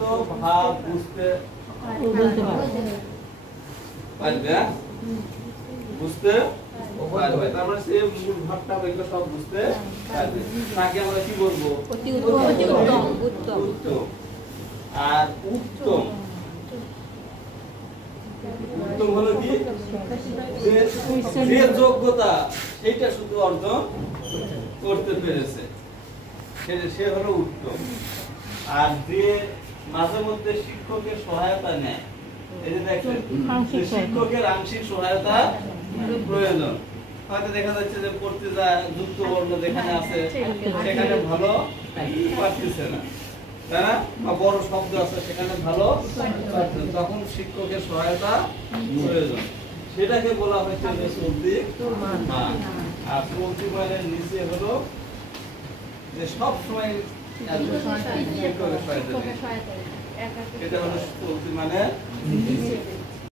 তো ভাব বুঝতে পারবে, বুঝতে পারবে, তার মানে সে মূল ভাবটা এগুলো সব বুঝতে পারবে। তাকে আমরা কি বলবো? উত্তম। আর উত্তম উত্তম হলো কি, যে যোগ্যতা সেইটা শুধু অর্জন করতে পেরেছে সে হলো উত্তম। আর যে মাঝে মধ্যে শিক্ষকের সহায়তা নেয়, এই যে দেখছেন শিক্ষকের আংশিক সহায়তা প্রয়োজন, হয়তো দেখা যাচ্ছে যে পড়তে যায় যুক্ত বর্ণ যেখানে আছে সেখানে ভালো পারতেছে না, তাই না, বা বড় শব্দ আছে সেখানে ভালো পারতেছে, তখন শিক্ষকের সহায়তা প্রয়োজন, সেটাকে বলা হচ্ছে যে চলতি মান। আর চলতি মানের নিচে হলো যে সব সময় শিক্ষকের সহায়তা, এটা হলো চলতি মানের